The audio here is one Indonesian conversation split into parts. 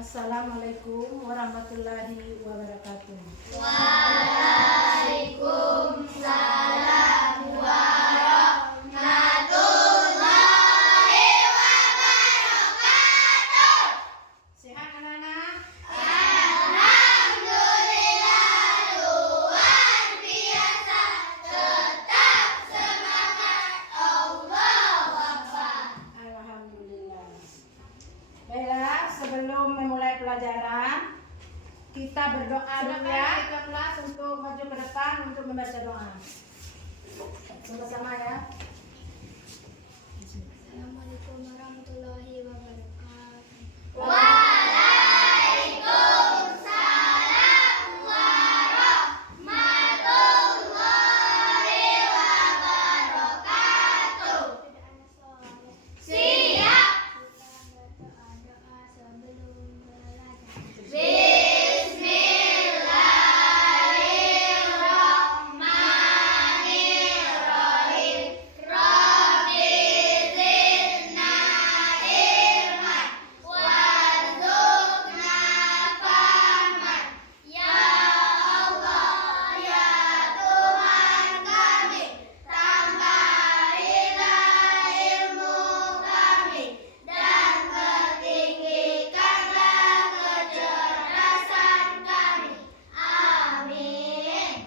Assalamualaikum warahmatullahi wabarakatuh. Waalaikumsalam warahmatullahi wabarakatuh. Sehat anak-anak? Alhamdulillah luar biasa. Tetap semangat, Allahu Akbar. Alhamdulillah. Baiklah, sebelum memulai pelajaran, kita berdoa dulu ya. Kita kelas untuk maju ke depan untuk membaca doa. Sama-sama ya. Assalamualaikum warahmatullahi wabarakatuh. Waalaikumsalam warahmatullahi wabarakatuh. Siap. Berdoa sebelum belajar. Bismillahirrahmanirrahim. Rabbi zidna ilman warzuqna fahman. Ya Allah, ya Tuhan kami, tambahilah ilmu kami dan pertinggikanlah kecerdasan kami. Amin.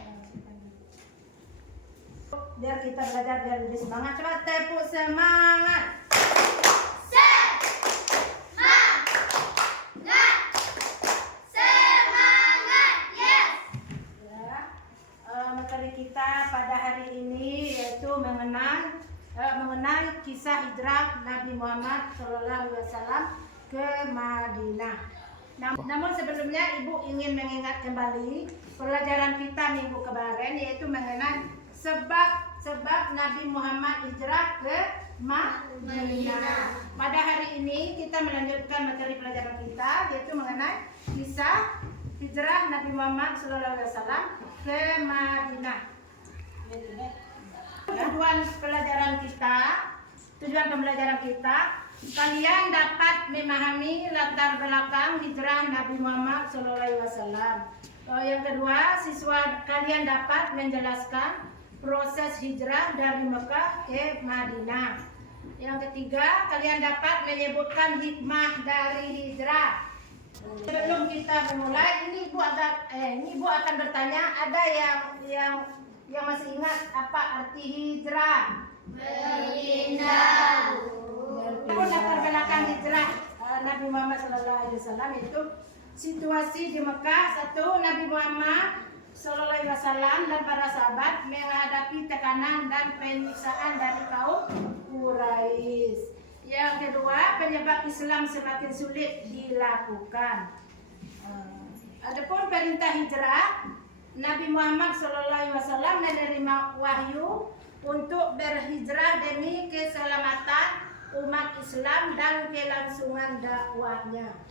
Biar kita belajar biar lebih semangat. Coba tepuk semangat. Semangat, yes. Ya, materi kita pada hari ini yaitu mengenai kisah hijrah Nabi Muhammad SAW ke Madinah. Namun sebelumnya Ibu ingin mengingat kembali pelajaran kita minggu kemarin yaitu mengenai sebab Nabi Muhammad hijrah ke Madinah. Pada hari ini kita melanjutkan materi pelajaran kita yaitu mengenai kisah hijrah Nabi Muhammad SAW ke Madinah. Tujuan pembelajaran kita, kalian dapat memahami latar belakang hijrah Nabi Muhammad SAW. Yang kedua, siswa kalian dapat menjelaskan proses hijrah dari Mekah ke Madinah. Yang ketiga, kalian dapat menyebutkan hikmah dari hijrah. Sebelum kita memulai, ini Ibu akan bertanya, ada yang masih ingat apa arti hijrah? Berpindah. Latar belakang hijrah Nabi Muhammad SAW itu situasi di Mekah. Satu, Nabi Muhammad SAW dan para sahabat menghadapi tekanan dan penyiksaan dari kaum Quraisy. Yang kedua, penyebab Islam semakin sulit dilakukan. Adapun perintah hijrah, Nabi Muhammad SAW menerima wahyu untuk berhijrah demi keselamatan umat Islam dan kelangsungan dakwahnya.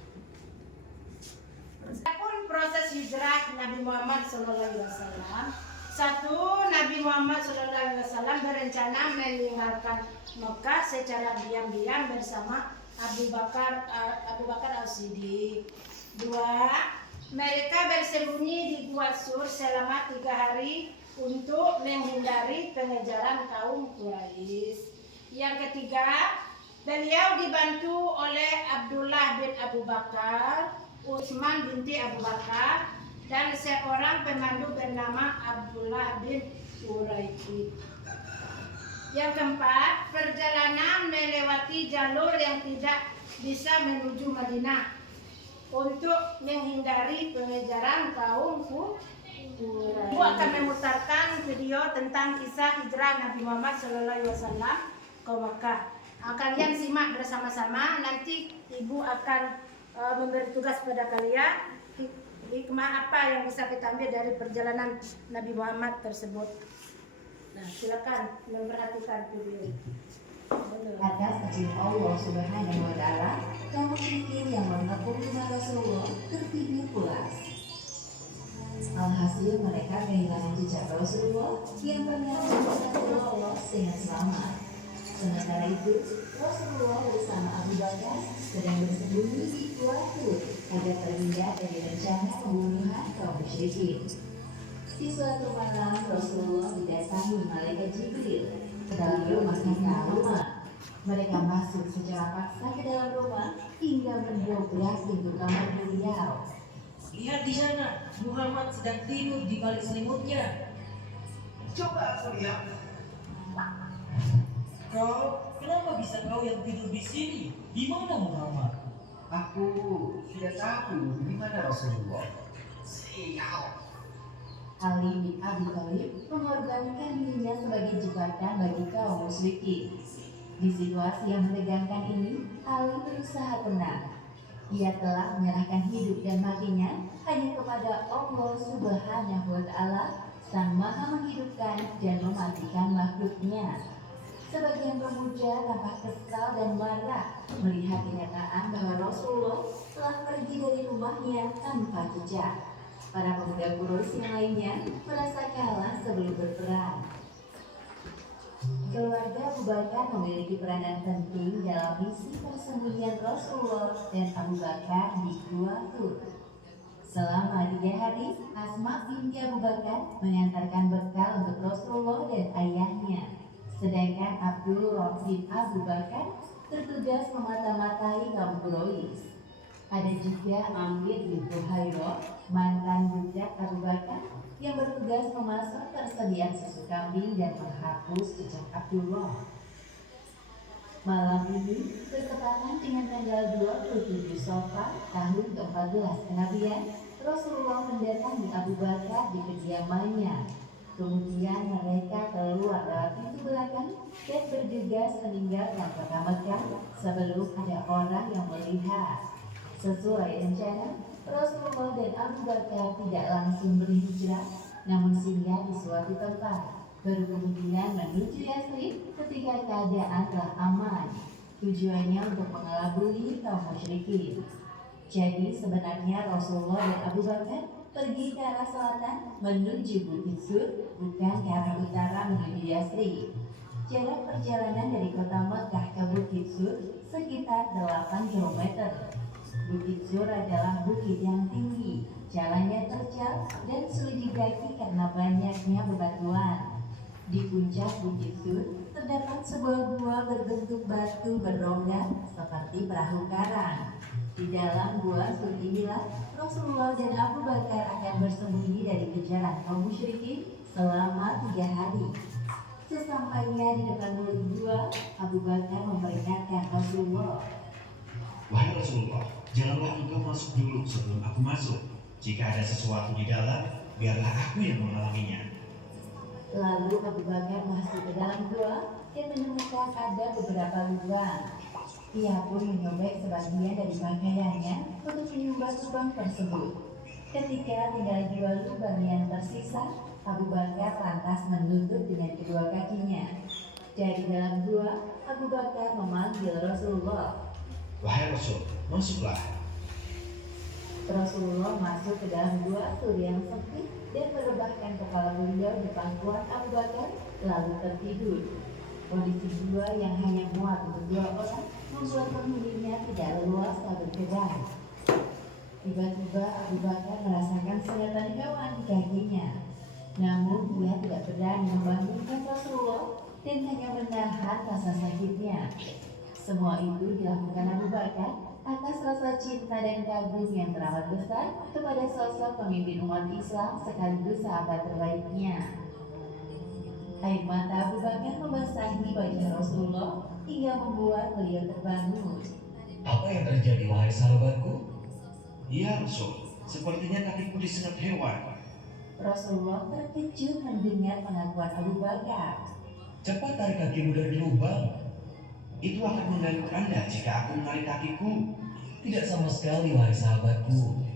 Adapun proses hijrah Nabi Muhammad SAW. Satu, Nabi Muhammad SAW berencana meninggalkan Mekah secara diam-diam bersama Abu Bakar As-Siddiq. Dua, mereka bersembunyi di Gua Sur selama 3 hari untuk menghindari pengejaran kaum Quraisy. Yang ketiga, beliau dibantu oleh Abdullah bin Abu Bakar, Utsman binti Abu Bakar, dan seorang pemandu bernama Abdullah bin Uraiki. Yang keempat, perjalanan melewati jalur yang tidak bisa menuju Madinah untuk menghindari pengejaran kaum Quraisy. Ibu akan memutarkan video tentang kisah hijrah Nabi Muhammad SAW ke Mekah. Kalian simak bersama-sama. Nanti Ibu akan memberi tugas pada kalian hikmah apa yang bisa kita ambil dari perjalanan Nabi Muhammad tersebut. Nah, silakan memperhatikan video. Atas izin Allah Subhanahu wa Ta'ala, kaum musyrikin yang mengepung rumah Rasulullah tertidur pulas. Alhasil mereka kehilangan jejak Rasulullah yang pernah menjadi Allah dengan selamat. Sementara itu, Rasulullah bersama Abu Bakar sedang bersembunyi di Gua Tur agar terhindar dari rencana pembunuhan kaum musyrikin. Di suatu malam Rasulullah didatangi malaikat Jibril ke dalam rumahnya rumah. Mereka masuk secara paksa ke dalam rumah hingga mendobrak pintu kamar beliau. Lihat di sana, Muhammad sedang tidur di balik selimutnya. Coba aku lihat. Kenapa bisa kau yang tidur di sini? Di mana Muhammad? Aku sudah tahu di mana Rasulullah. Sial. Ali bin Abi Thalib mengorbankan dirinya sebagai jebakan bagi kaum musyrikin. Di situasi yang menegangkan ini, Ali berusaha tenang. Ia telah menyerahkan hidup dan matinya hanya kepada Allah Subhanahu wa Ta'ala, Sang Maha menghidupkan dan mematikan makhluknya. Sebagian pemuja tampak kesal dan marah melihat kenyataan bahwa Rasulullah telah pergi dari rumahnya tanpa jejak. Para pemuda Quraisy yang lainnya merasa kalah sebelum berperang. Keluarga Abu Bakar memiliki peranan penting dalam misi persembunyian Rasulullah dan Abu Bakar di Gua Tur. Selama 3 hari, Asma binti Abu Bakar mengantarkan bekal untuk Rasulullah dan ayahnya. Sedangkan Abdullah bin Abu Bakar bertugas memata-matai kaum Quraisy. Ada juga Amir bin Fuhairah, mantan budak Abu Bakar, yang bertugas memasak persediaan susu kambing dan menghapus jejak Abdullah. Malam ini bertepatan dengan tanggal 27 Safar tahun ke-14 kenabian, Rasulullah mendatangi Abu Bakar di kediamannya. Kemudian mereka keluar lewat pintu belakang dan bergegas meninggalkan kota Mekah sebelum ada orang yang melihat. Sesuai rencana, Rasulullah dan Abu Bakar tidak langsung berhijrah, namun singgah di suatu tempat, baru kemudian menuju Yathrib ketika keadaan telah aman. Tujuannya untuk mengelabui kaum musyrikin. Jadi sebenarnya Rasulullah dan Abu Bakar pergi ke arah selatan menuju Bukit Sur, bukan ke arah utara menuju Yathrib. Jarak perjalanan dari kota Mekah ke Bukit Sur sekitar 8 km. Bukit Sur adalah bukit yang tinggi, jalannya terjal dan sulit didaki karena banyaknya bebatuan. Di puncak Bukit Sur terdapat sebuah gua berbentuk batu berrongga seperti perahu karang. Di dalam gua Sur inilah Rasulullah dan Abu Bakar akan bersembunyi dari kejaran kaum musyrikin selama 3 hari. Sesampainya di depan mulut gua, Abu Bakar memperingatkan Rasulullah. Wahai Rasulullah, janganlah engkau masuk dulu sebelum aku masuk. Jika ada sesuatu di dalam, biarlah aku yang mengalaminya. Lalu Abu Bakar masuk ke dalam gua dan menemukan ada beberapa lubang. Ia pun menyobek sebagian dari pakaiannya untuk menyumbat lubang tersebut. Ketika tinggal 2 lubang yang tersisa, Abu Bakar lantas menutup dengan kedua kakinya. Dari dalam gua, Abu Bakar memanggil Rasulullah. Wahai Rasul, masuklah. Rasulullah masuk ke dalam gua Sur yang sempit dan merebahkan kepala beliau di pangkuan Abu Bakar, lalu tertidur. Kondisi gua yang hanya muat untuk 2 orang membuat penghuninya tidak leluasa bergerak. Tiba-tiba Abu Bakar merasakan sengatan hewan di kakinya. Namun dia tidak berani membangunkan Rasulullah dan hanya menahan rasa sakitnya. Semua itu dilakukan Abu Bakar atas rasa cinta dan kagum yang teramat besar kepada sosok pemimpin umat Islam sekaligus sahabat terbaiknya. Air mata Abu Bakar membasahi wajah Rasulullah hingga membuat beliau terbangun. Apa yang terjadi, wahai sahabatku? Ya Rasul, sepertinya kakiku disengat hewan. Rasulullah terkejut mendengar pengakuan Abu Bakar. Cepat tarik kakimu dari lubang. Itu akan mengganggu Anda jika aku menarik kakiku. Tidak sama sekali, wahai sahabatku.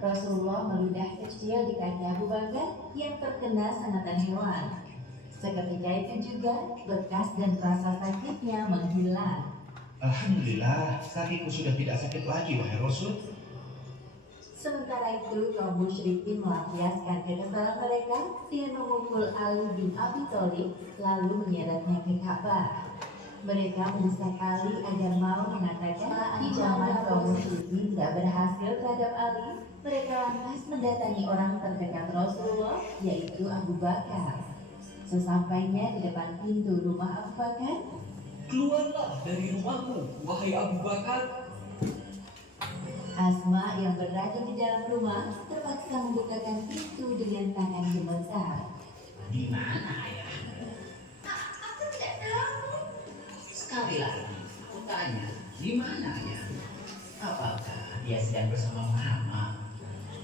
Rasulullah meludah kecil di kaki Abu Bakar yang terkena sengatan hewan. Seketika itu juga bekas dan rasa sakitnya menghilang. Alhamdulillah, kakiku sudah tidak sakit lagi, wahai Rasul. Sementara itu, kaum musyrikin melampiaskan kekesalan mereka dengan memukul Ali bin Abi Thalib lalu menyeretnya ke Ka'bah. Mereka mendesak Ali agar mau mengatakan ancaman kaum musyrikin tidak berhasil terhadap Ali. Mereka lantas mendatangi orang terdekat Rasulullah, yaitu Abu Bakar. Sesampainya di depan pintu rumah Abu Bakar, Keluarlah dari rumahmu, wahai Abu Bakar. Asma yang berada di dalam rumah terpaksa membukakan pintu dengan tangan gemetar. Di mana ayah? Aku tidak tahu. Sekali lagi, aku tanya, di mana ayah? Apakah dia sedang bersama Muhammad?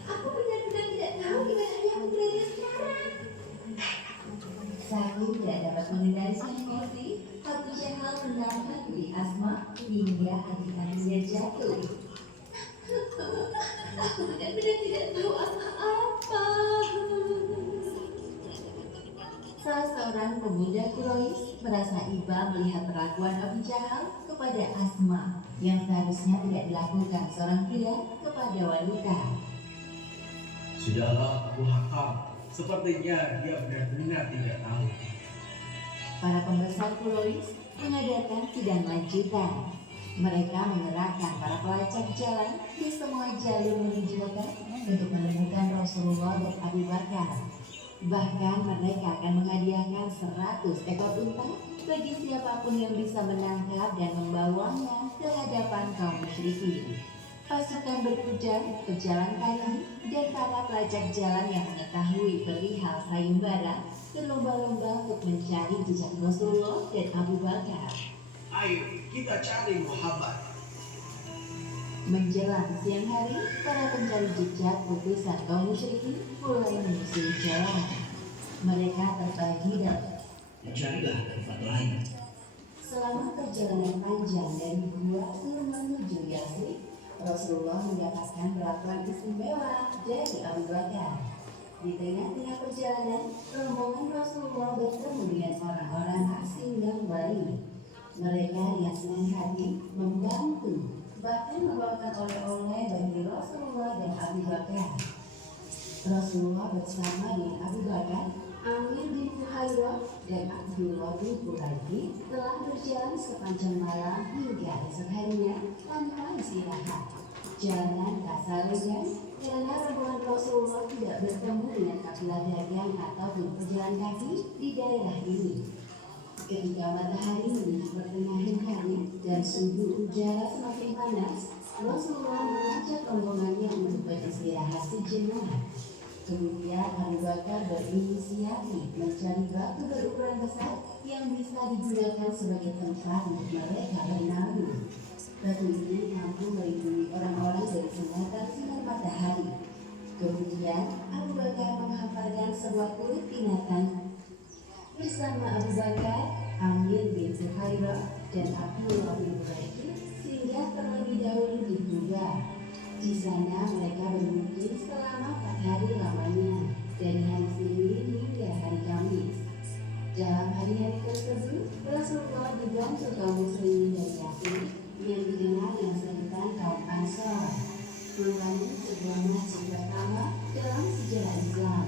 Aku benar-benar tidak tahu di mana ayahku berada sekarang. Saking tidak dapat mengendalikan emosi, Abu Jahal menahan diri Asma hingga adik-adiknya jatuh. Aku benar-benar tidak tahu apa-apa. Salah seorang pemuda Quraisy merasa iba melihat perlakuan Abu Jahal kepada Asma yang seharusnya tidak dilakukan seorang pria kepada wanita. Sudahlah, Abu Hakam. Sepertinya dia benar-benar tidak tahu. Para pembesar Quraisy mengadakan sidang lanjutan. Mereka mengerahkan para pelacak jalan di semua jalur menuju Mekah untuk menemukan Rasulullah dan Abu Bakar. Bahkan mereka akan menghadiahkan 100 ekor unta bagi siapapun yang bisa menangkap dan membawanya ke hadapan kaum musyrikin. Pasukan berkuda, pejalan kaki, dan para pelacak jalan yang mengetahui perihal sayembara berlomba-lomba untuk mencari jejak Rasulullah dan Abu Bakar. Ayo, kita cari Muhammad. Menjelang siang hari, para pencari jejak utusan kaum musyrikin mulai menyusuri jalan. Mereka terbagi dalam Carilah tempat lain. selama perjalanan panjang dari Gua Tur menuju Yasrib, Rasulullah mendapatkan perlakuan istimewa dari Abu Bakar. Di tengah-tengah perjalanan, rombongan Rasulullah bertemu dengan orang-orang asing yang baik. Mereka yang senang hati membantu, bahkan membawakan oleh-oleh bagi Rasulullah dan Abu Bakar. Rasulullah bersama dengan Abu Bakar, Amir bin Fuhairah, dan Abdullah bin Quraisy telah berjalan sepanjang malam hingga esok harinya tanpa istirahat. Jalanan terasa lengang karena rombongan Rasulullah tidak bertemu dengan kafilah dagang ataupun pejalan kaki di daerah ini. Ketika matahari menuju pertengahan hari dan suhu udara semakin panas, Rasulullah mengajak rombongannya untuk beristirahat sejenak. Kemudian Abu Bakar berinisiatif mencari batu berukuran besar yang bisa digunakan sebagai tempat untuk mereka bernaung. Batu ini mampu melindungi orang-orang dari sengatan sinar matahari. Kemudian Abu Bakar menghamparkan sebuah kulit binatang bersama Abu Bakar, Amir bin Fuhairah, dan Abdullah bin Quraisy singgah terlebih dahulu di Gua. Di sana mereka bermukim selama 4 hari lamanya, dari hari Senin hingga hari Kamis. Dalam hari-hari tersebut, Rasulullah dibantu kaum muslimin dari Yasrib yang dikenal dengan sebutan kaum Ansar, membangun sebuah masjid pertama dalam sejarah Islam.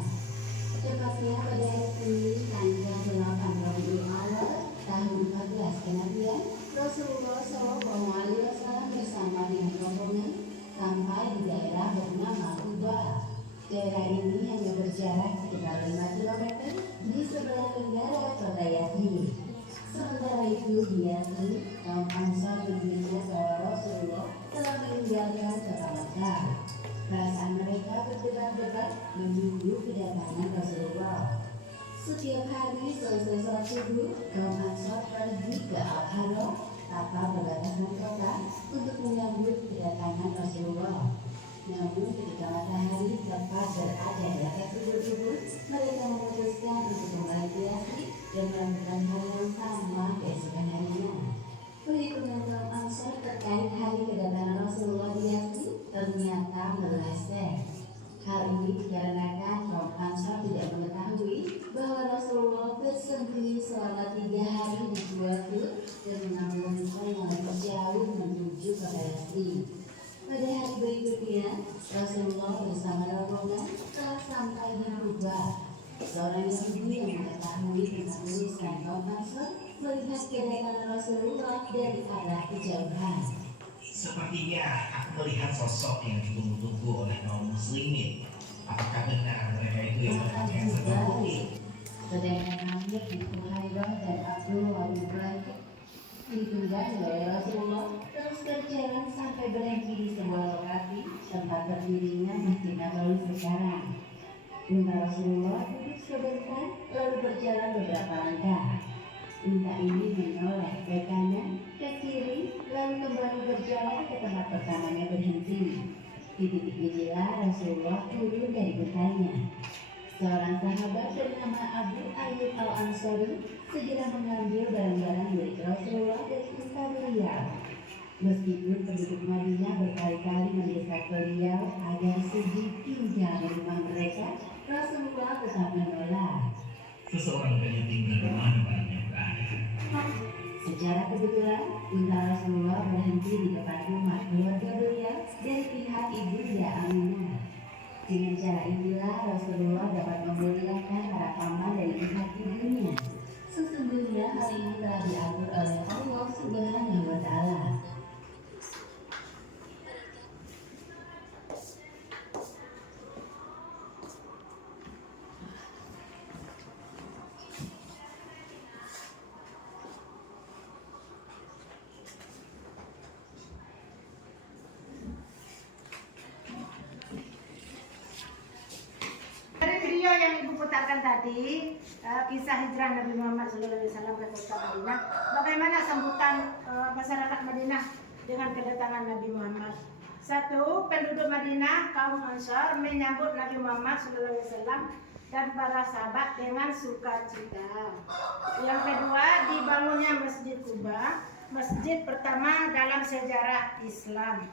Tepatnya pada hari Senin tanggal 8 Rabiul Awal tahun 14 kenabian, Rasulullah SAW bersama dengan rombongan sampai di daerah bernama Quba. Daerah ini hanya berjarak sekitar 5 km di sebelah tenggara kota Yasrib. Sementara itu di Yasrib, kaum Ansar berbicara bahwa Rasulullah telah meninggalkan kota Mekah. Perasaan mereka berdebar-debar menunggu kedatangan Rasulullah. Setiap hari selesai sholat subuh, kaum Ansar pergi ke Al-Haram, tapa perbatasan kota, untuk menyambut kedatangan Rasulullah. Namun ketika matahari tepat berada di atas ubur-ubur, mereka memutuskan untuk kembali ke Yasrib dan melakukan hal yang sama keesokan harinya. Perhitungan kaum Ansar terkait hari kedatangan Rasulullah di Yasrib ternyata meleset. Hal ini dikarenakan kaum Ansar tidak mengetahui bahwa Rasulullah bersembunyi selama 3 hari di Gua Tur dan mengambil wanita yang lebih jauh menuju ke Yasrib. Pada hari berikutnya, Rasulullah bersama rombongan telah sampai di Quba. Seorang Yahudi yang mengetahui tentang tulisan kaum Ansar melihat kedatangan Rasulullah dari arah kejauhan. Sepertinya aku melihat sosok yang ditunggu-tunggu oleh kaum muslimin. Apakah benar mereka itu yang berpakaian serba putih? Sedangkan Amir bin Fuhairah dan Abdullah bin Raja ditunggangi oleh Rasulullah terus berjalan sampai berhenti di sebuah lokasi tempat berdirinya Masjid Nabawi sekarang. Unta Rasulullah duduk sebentar lalu berjalan beberapa langkah. Unta ini menoleh ke kanan, ke kiri, lalu kembali berjalan ke tempat pertamanya berhenti. Di titik inilah Rasulullah turun dari untanya. Seorang sahabat bernama Abu Ayyub Al-Ansari segera mengambil barang-barang milik Rasulullah dari unta beliau. Meskipun penduduk Madinah berkali-kali mendesak beliau agar sujud tinggal di rumah mereka, Rasulullah tetap menolak. Seseorang hanya tinggal di mana barangnya berada. Secara kebetulan, unta Rasulullah berhenti di depan rumah keluarga beliau dari pihak ibunda Aminah. Dengan cara inilah Rasulullah dapat memuliakan para paman dari pihak ibunya. Sesungguhnya hal ini telah diatur oleh Allah Subhanahu wa Ta'ala. Dari video yang ibu putarkan tadi, kisah hijrah Nabi Muhammad SAW ke kota Madinah, bagaimana sambutan masyarakat Madinah dengan kedatangan Nabi Muhammad. Satu, penduduk Madinah kaum Ansar menyambut Nabi Muhammad SAW dan para sahabat dengan sukacita. Yang kedua, dibangunnya Masjid Quba, masjid pertama dalam sejarah Islam.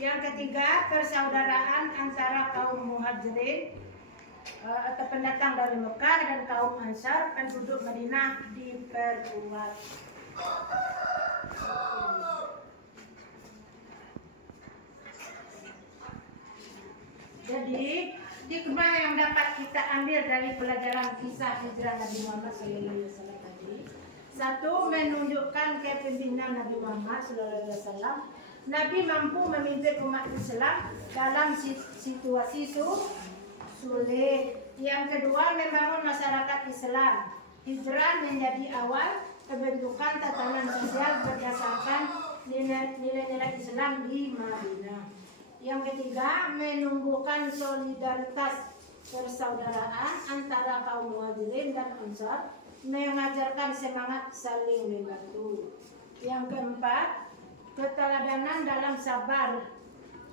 Yang ketiga, persaudaraan antara kaum Muhajirin atau pendatang dari Mekah dan kaum Ansar penduduk Madinah diperkuat. Jadi hikmah yang dapat kita ambil dari pelajaran kisah hijrah Nabi Muhammad SAW tadi, satu, menunjukkan kepemimpinan Nabi Muhammad SAW. Nabi mampu memimpin umat Islam dalam situasi sulit. Yang kedua, membangun masyarakat Islam. Hijrah menjadi awal pembentukan tatanan sosial berdasarkan nilai-nilai Islam di Madinah. Yang ketiga, menumbuhkan solidaritas persaudaraan antara kaum Muhajirin dan Ansar, mengajarkan semangat saling membantu. Yang keempat, keteladanan dalam sabar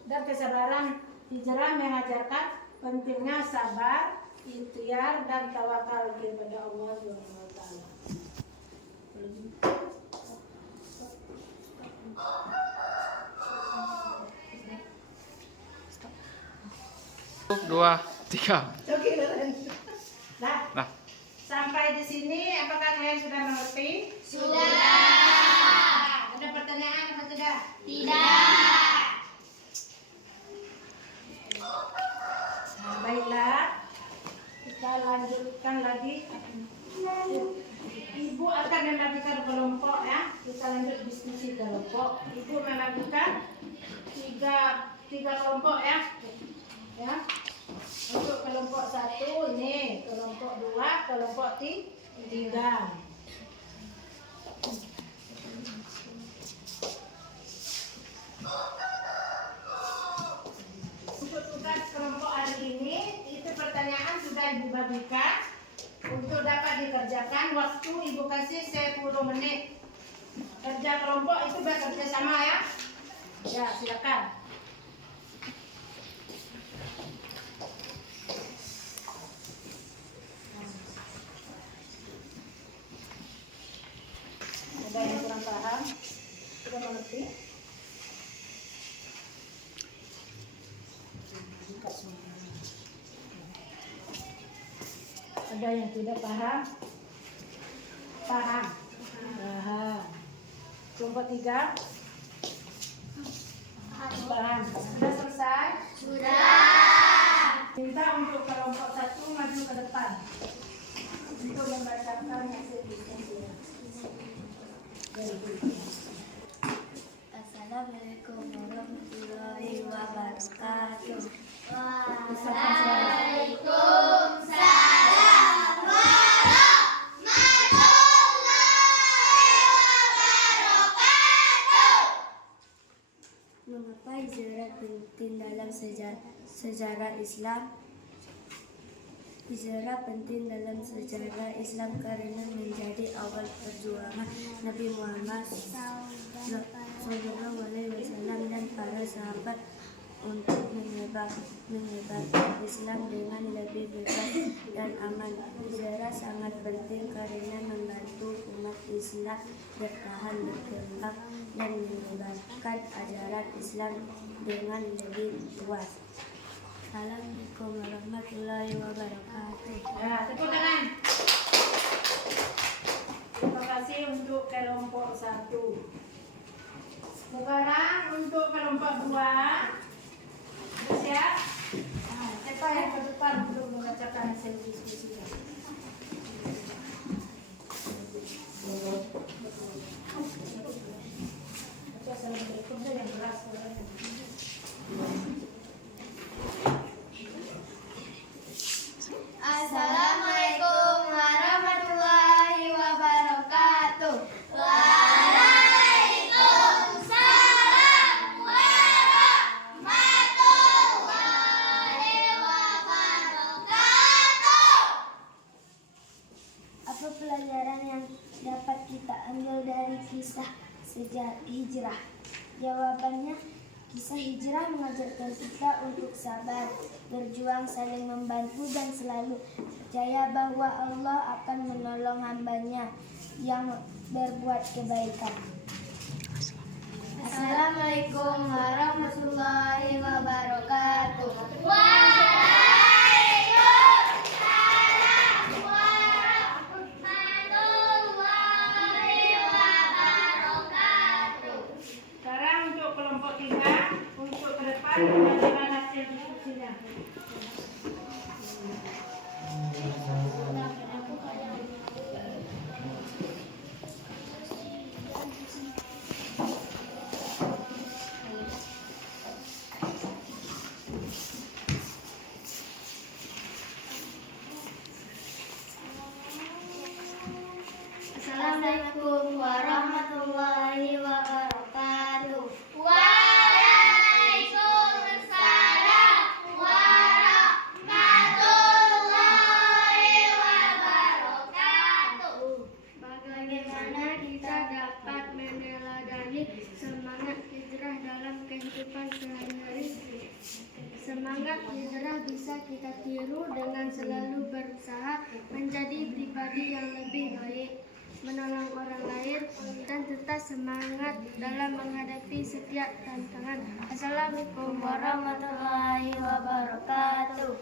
dan kesabaran. Hijrah mengajarkan pentingnya sabar, ikhtiar dan tawakal kepada Allah SWT. Dua, tiga. Nah, sampai di sini apakah kalian sudah mengerti? Sudah. Ada pertanyaan atau tidak? Tidak. Nah, baiklah, kita lanjutkan lagi. Ibu akan membagikan kelompok ya. Kita lanjut diskusi kelompok. Ibu membagikan tiga kelompok ya. Ya. Untuk kelompok 1 ini, kelompok 2, kelompok 3. Untuk tugas kelompok hari ini, itu pertanyaan sudah Ibu bagikan. Untuk dapat dikerjakan, waktu Ibu kasih 10 menit. Kerja kelompok itu bekerja sama ya. Ya, silakan. Ada yang kurang paham? Sudah mengerti? Ada yang tidak paham? Paham? Paham. Kelompok 3? Paham. Sudah selesai? Sudah. Minta untuk kelompok 1 maju ke depan untuk membacakan hasil diskusinya. wabarakatuh. Mengapa hijrah penting dalam sejarah Islam? Hijrah penting dalam sejarah Islam karena menjadi awal perjuangan Nabi Muhammad SAW dan para sahabat untuk menyebarkan Islam dengan lebih bebas dan aman. Hijrah sangat penting karena membantu umat Islam bertahan, berkembang, dan menyebarkan ajaran Islam dengan lebih luas. Assalamualaikum warahmatullahi wabarakatuh. Tepuk tangan. Terima kasih untuk kelompok 1. Sekarang untuk kelompok 2. Siap? Siapa yang ke depan untuk membacakan hasil diskusi? Assalamualaikum yang beras. Assalamualaikum warahmatullahi wabarakatuh. Apa pelajaran yang dapat kita ambil dari kisah sejarah hijrah? Jawabannya, kisah hijrah mengajarkan kita untuk sabar, berjuang, saling membantu, dan selalu percaya bahwa Allah akan menolong hambanya yang berbuat kebaikan. Assalamualaikum warahmatullahi wabarakatuh. Sekarang untuk kelompok 3, untuk ke depan membacakan hasil diskusinya. Assalamualaikum warahmatullahi wabarakatuh. Bagaimana kita dapat meneladani semangat hijrah dalam kehidupan sehari-hari? Semangat hijrah bisa kita tiru dengan selalu berusaha menjadi pribadi yang lebih baik, menolong orang lain, dan tetap semangat dalam menghadapi setiap tantangan. Assalamualaikum warahmatullahi wabarakatuh.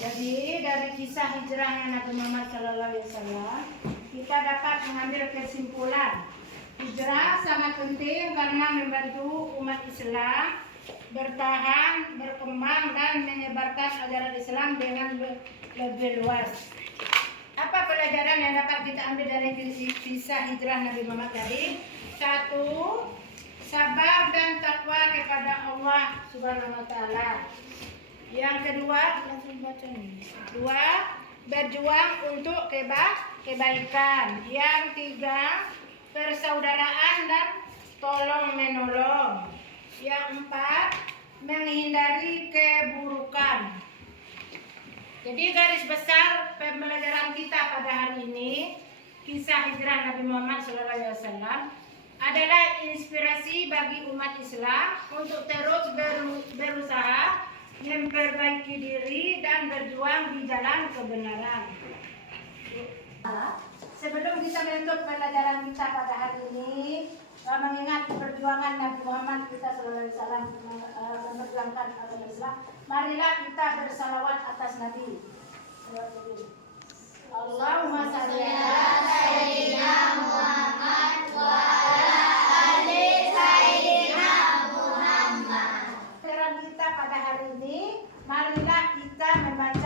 Jadi dari kisah hijrahnya Nabi Muhammad SAW, kita dapat mengambil kesimpulan hijrah sangat penting karena membantu umat Islam bertahan, berkembang, dan menyebarkan ajaran Islam dengan lebih luas. Apa pelajaran yang dapat kita ambil dari kisah hijrah Nabi Muhammad tadi? 1. Sabar dan takwa kepada Allah Subhanahu wa Ta'ala. Yang kedua, berjuang untuk kebaikan. Yang 3, persaudaraan dan tolong menolong. Yang 4, menghindari keburukan. Jadi garis besar pembelajaran kita pada hari ini, kisah hijrah Nabi Muhammad SAW adalah inspirasi bagi umat Islam untuk terus berusaha memperbaiki diri dan berjuang di jalan kebenaran. Sebelum kita menutup pelajaran kita pada hari ini, mengingat perjuangan Nabi Muhammad kita SAW memperjuangkan agama Islam, marilah kita bersalawat atas Nabi. Allahumma shalli ala sayyidina Muhammad wa ala ali sayyidina Muhammad. Pelajaran kita pada hari ini, marilah kita membantu